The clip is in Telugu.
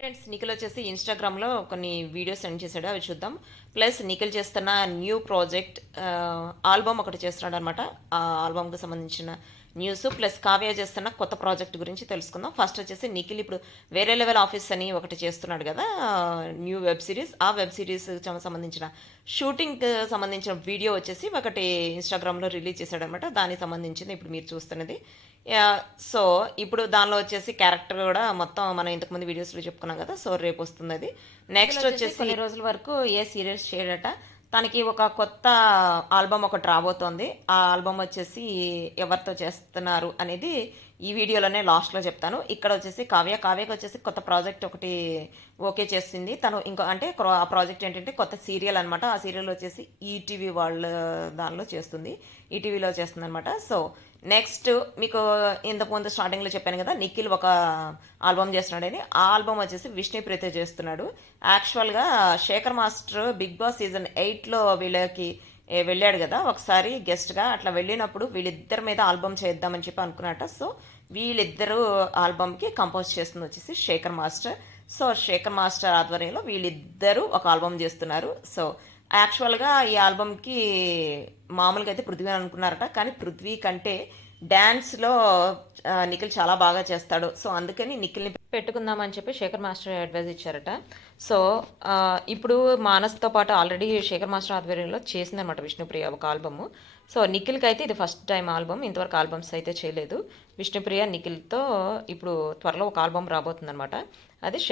ఫ్రెండ్స్ నిఖిల్ వచ్చేసి ఇన్స్టాగ్రామ్లో కొన్ని వీడియోస్ సెండ్ చేశాడు అవి చూద్దాం. ప్లస్ నిఖిల్ చేస్తున్న న్యూ ప్రాజెక్ట్ ఆల్బమ్ ఒకటి చేస్తున్నాడు అనమాట ఆ ఆల్బమ్కి సంబంధించిన న్యూస్ ప్లస్ కావ్య చేస్తున్న కొత్త ప్రాజెక్ట్ గురించి తెలుసుకుందాం. ఫస్ట్ వచ్చేసి నిఖిల్ ఇప్పుడు వేరే లెవెల్ ఆఫీస్ అని ఒకటి చేస్తున్నాడు కదా న్యూ వెబ్ సిరీస్. ఆ వెబ్ సిరీస్ సంబంధించిన షూటింగ్ సంబంధించిన వీడియో వచ్చేసి ఒకటి ఇన్స్టాగ్రామ్లో రిలీజ్ చేశాడు అనమాట దానికి సంబంధించింది ఇప్పుడు మీరు చూస్తున్నది. సో ఇప్పుడు దానిలో వచ్చేసి క్యారెక్టర్ కూడా మొత్తం మనం ఇంతకుముందు వీడియోస్లో చెప్పుకున్నాం కదా సో రేపు వస్తుంది అది. నెక్స్ట్ వచ్చేసి కొన్ని రోజుల వరకు ఏ సీరియల్స్ చేయడట తనకి ఒక కొత్త ఆల్బమ్ ఒకటి రాబోతోంది. ఆ ఆల్బమ్ వచ్చేసి ఎవరితో చేస్తున్నారు అనేది ఈ వీడియోలోనే లాస్ట్లో చెప్తాను. ఇక్కడ వచ్చేసి కావ్య. కావ్యకి వచ్చేసి కొత్త ప్రాజెక్ట్ ఒకటి ఓకే చేసింది. తను ఇంకో అంటే ఆ ప్రాజెక్ట్ ఏంటంటే కొత్త సీరియల్ అనమాట ఆ సీరియల్ వచ్చేసి ఈటీవీ వాళ్ళ దానిలో చేస్తుంది. ఈటీవీలో చేస్తుంది అనమాట సో నెక్స్ట్ మీకు ఇంతకు ముందు స్టార్టింగ్లో చెప్పాను కదా నిఖిల్ ఒక ఆల్బమ్ చేస్తున్నాడని. ఆ ఆల్బమ్ వచ్చేసి విష్ణుప్రీత చేస్తున్నాడు. యాక్చువల్గా Shekhar master Big Boss season ఎయిట్లో వీళ్ళకి వెళ్ళాడు కదా ఒకసారి గెస్ట్గా అట్లా వెళ్ళినప్పుడు వీళ్ళిద్దరి మీద ఆల్బమ్ చేద్దామని చెప్పి అనుకున్నట సో వీళ్ళిద్దరు ఆల్బమ్కి కంపోజ్ చేస్తుంది వచ్చేసి Shekhar master. So Shekhar master ఆధ్వర్యంలో వీళ్ళిద్దరూ ఒక ఆల్బమ్ చేస్తున్నారు. సో యాక్చువల్గా ఈ ఆల్బమ్కి మామూలుగా అయితే పృథ్వీ అని అనుకున్నారట. కానీ పృథ్వీ కంటే డ్యాన్స్లో నిఖిల్ చాలా బాగా చేస్తాడు. సో అందుకని నిఖిల్ని పెట్టుకుందామని చెప్పి శేఖర్ మాస్టర్ అడ్వైజ్ ఇచ్చారట. సో ఇప్పుడు మానస్తో పాటు ఆల్రెడీ శేఖర్ మాస్టర్ ఆధ్వర్యంలో చేసిందనమాట విష్ణుప్రియ ఒక ఆల్బమ్. సో నిఖిల్కి అయితే ఇది ఫస్ట్ టైం ఆల్బమ్. ఇంతవరకు ఆల్బమ్స్ అయితే చేయలేదు. విష్ణుప్రియ నిఖిల్తో ఇప్పుడు త్వరలో ఒక ఆల్బమ్ రాబోతుందన్నమాట. అది శేఖర్